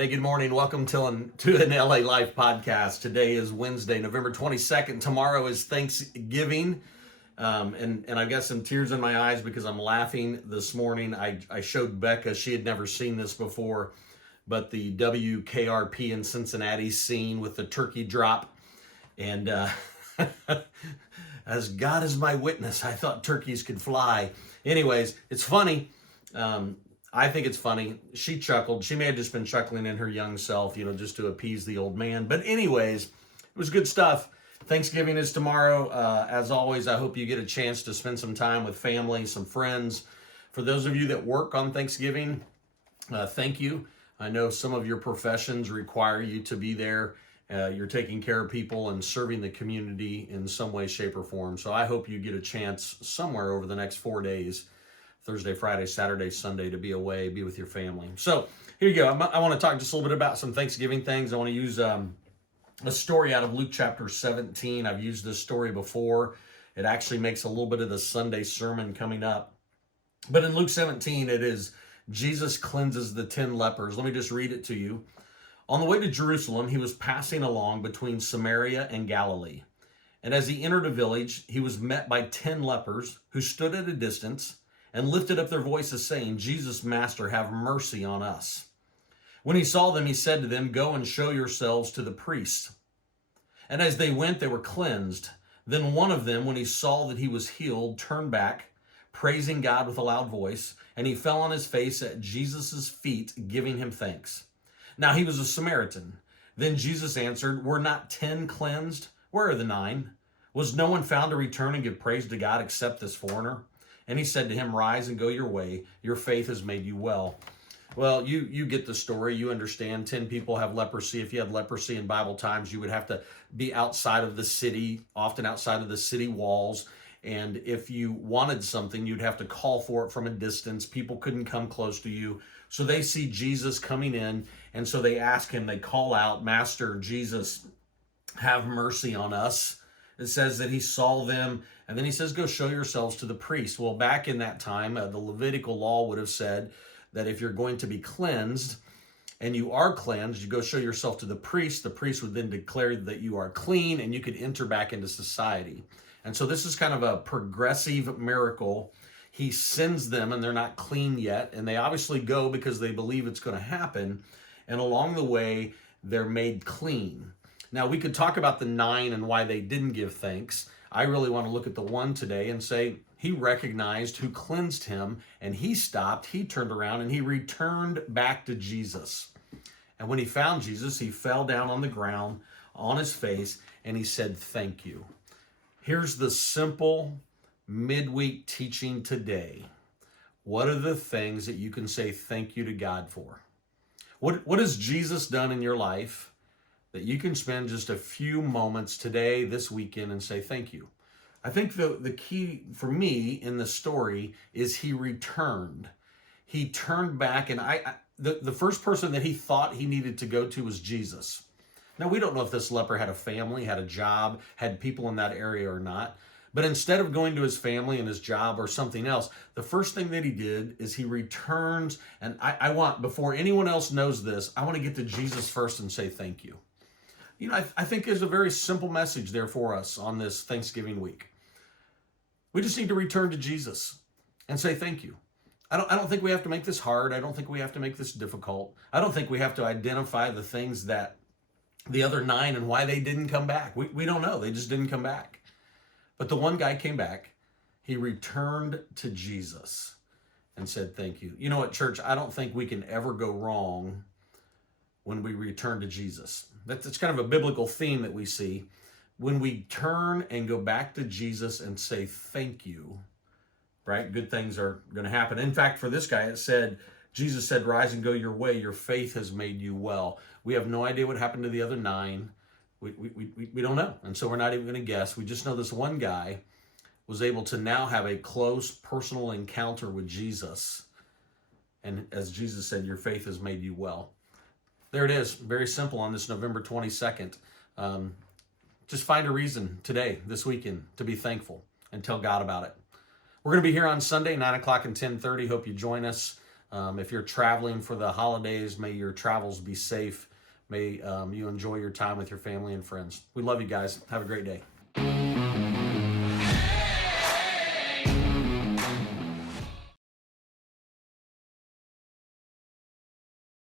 Hey, good morning. Welcome to an LA Life podcast. Today is Wednesday, November 22nd. Tomorrow is Thanksgiving. And I've got some tears in my eyes because I'm laughing this morning. I showed Becca, she had never seen this before, but the WKRP in Cincinnati scene with the turkey drop. And as God is my witness, I thought turkeys could fly. Anyways, it's funny. I think it's funny. She chuckled. She may have just been chuckling in her young self, just to appease the old man. But anyways, it was good stuff. Thanksgiving is tomorrow. As always, I hope you get a chance to spend some time with family, some friends. For those of you that work on Thanksgiving, thank you. I know some of your professions require you to be there. You're taking care of people and serving the community in some way, shape, or form. So I hope you get a chance somewhere over the next 4 days, Thursday, Friday, Saturday, Sunday, to be away, be with your family. So here you go. I want to talk just a little bit about some Thanksgiving things. I want to use a story out of Luke chapter 17. I've used this story before. It actually makes a little bit of the Sunday sermon coming up. But in Luke 17, it is Jesus cleanses the 10 lepers. Let me just read it to you. On the way to Jerusalem, he was passing along between Samaria and Galilee. And as he entered a village, he was met by 10 lepers who stood at a distance and lifted up their voices, saying, Jesus, Master, have mercy on us. When he saw them, he said to them, Go and show yourselves to the priests. And as they went, they were cleansed. Then one of them, when he saw that he was healed, turned back, praising God with a loud voice, and he fell on his face at Jesus' feet, giving him thanks. Now he was a Samaritan. Then Jesus answered, Were not 10 cleansed? Where are the 9? Was no one found to return and give praise to God except this foreigner? And he said to him, Rise and go your way. Your faith has made you well. Well, you get the story. You understand 10 people have leprosy. If you had leprosy in Bible times, you would have to be outside of the city, often outside of the city walls. And if you wanted something, you'd have to call for it from a distance. People couldn't come close to you. So they see Jesus coming in, and so they ask him, they call out, Master, Jesus, have mercy on us. It says that he saw them, and then he says, go show yourselves to the priest. Well, back in that time, the Levitical law would have said that if you're going to be cleansed, and you are cleansed, you go show yourself to the priest. The priest would then declare that you are clean, and you could enter back into society. And so this is kind of a progressive miracle. He sends them, and they're not clean yet, and they obviously go because they believe it's going to happen, and along the way, they're made clean. Now, we could talk about the 9 and why they didn't give thanks. I really want to look at the 1 today and say he recognized who cleansed him, and he stopped, he turned around, and he returned back to Jesus. And when he found Jesus, he fell down on the ground on his face, and he said, thank you. Here's the simple midweek teaching today. What are the things that you can say thank you to God for? What has Jesus done in your life that you can spend just a few moments today, this weekend, and say thank you? I think the key for me in the story is he returned. He turned back, and the first person that he thought he needed to go to was Jesus. Now, we don't know if this leper had a family, had a job, had people in that area or not. But instead of going to his family and his job or something else, the first thing that he did is he returns. And I want, before anyone else knows this, I want to get to Jesus first and say thank you. I think there's a very simple message there for us on this Thanksgiving week. We just need to return to Jesus and say thank you. I don't think we have to make this hard. I don't think we have to make this difficult. I don't think we have to identify the things that the other 9 and why they didn't come back. We don't know. They just didn't come back. But the one guy came back. He returned to Jesus and said thank you. You know what, church? I don't think we can ever go wrong when we return to Jesus. That's kind of a biblical theme that we see. When we turn and go back to Jesus and say thank you, right? Good things are going to happen. In fact, for this guy, Jesus said, rise and go your way. Your faith has made you well. We have no idea what happened to the other 9. We don't know. And so we're not even going to guess. We just know this one guy was able to now have a close personal encounter with Jesus. And as Jesus said, your faith has made you well. There it is. Very simple on this November 22nd. Just find a reason today, this weekend, to be thankful and tell God about it. We're going to be here on Sunday, 9 o'clock and 10:30. Hope you join us. If you're traveling for the holidays, may your travels be safe. May you enjoy your time with your family and friends. We love you guys. Have a great day.